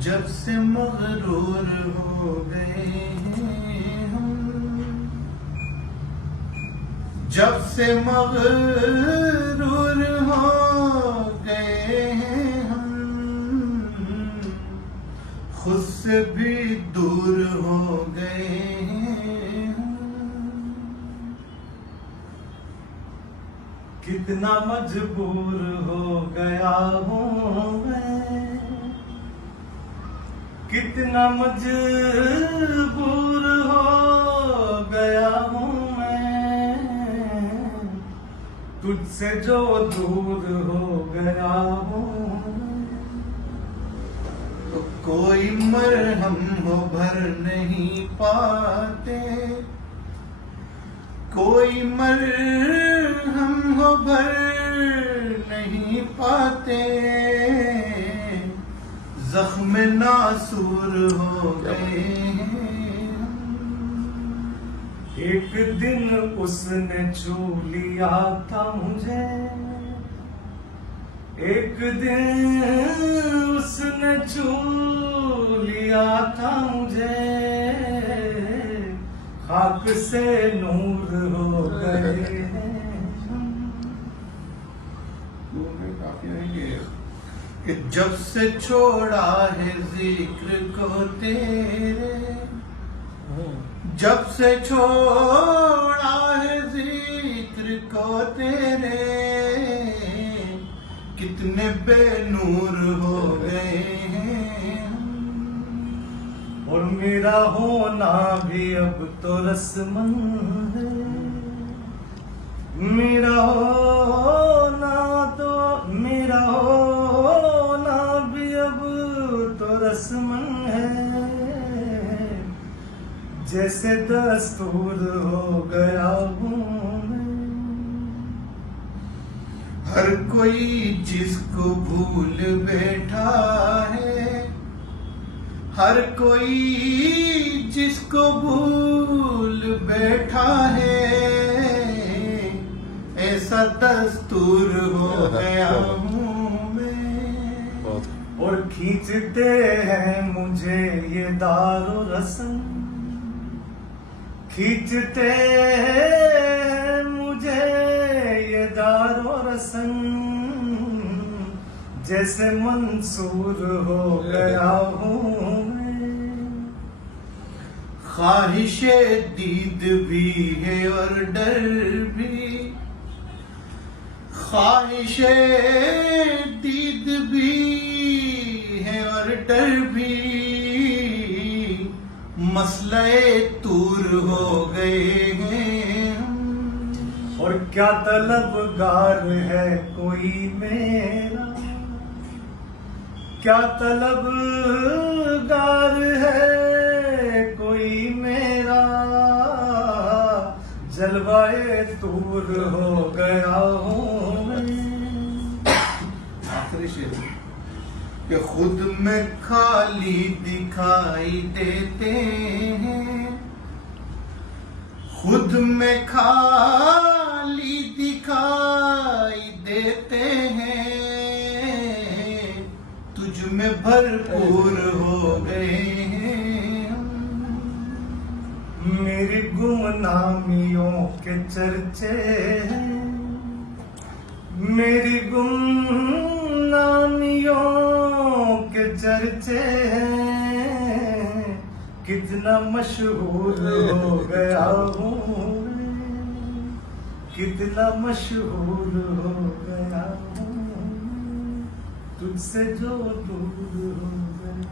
जब से मगरूर हो गए हैं हम, जब से मगरूर हो गए हैं हम, खुद से भी दूर हो गए हैं हम। कितना मजबूर हो गया हूँ मैं, कितना मजबूर हो गया हूँ मैं, तुझसे जो दूर हो गया हूँ। तो कोई मरहम हो भर नहीं पाते, कोई मरहम हो भर नहीं पाते, जख्म नासूर हो गए हैं। एक दिन उसने छू लिया था मुझे, एक दिन उसने छू लिया था मुझे, खाक से नूर हो गए हैं। कि जब से छोड़ा है जिक्र को तेरे, जब से छोड़ा है जिक्र को तेरे, कितने बेनूर हो गए हैं। और मेरा होना भी अब तो रस्म है, मेरा होना तो मेरा होना भी अब तो रस्म है, जैसे दस्तूर हो गया हूँ मैं। हर कोई जिसको भूल बैठा है, हर कोई जिसको भूल बैठा है, ऐसा दस्तूर हो गया हूँ मैं। और खींचते हैं मुझे ये दारो रस्म, खींचते हैं मुझे ये दारो रस्म, जैसे मंसूर हो गया हूँ मैं। ख्वाहिशे दीद भी है और डर भी, ख्वाहिशे दीद भी है और डर भी, मसले तूर हो गए हैं। और क्या तलबगार है कोई मेरा, क्या तलबगार है कोई मेरा, जलवाए तूर हो गया हूँ मैं। आखिरी शेर कि खुद में खाली दिखाई देते हैं, खुद में खाली दिखाई देते हैं, तुझ में भरपूर हो गए हैं। मेरी गुमनामियों के चर्चे हैं, मेरी गुमनामियों के चर्चे हैं, कितना मशहूर हो गया हूँ, कितना मशहूर हो गया हूँ, तुझसे जो दूर हो गया।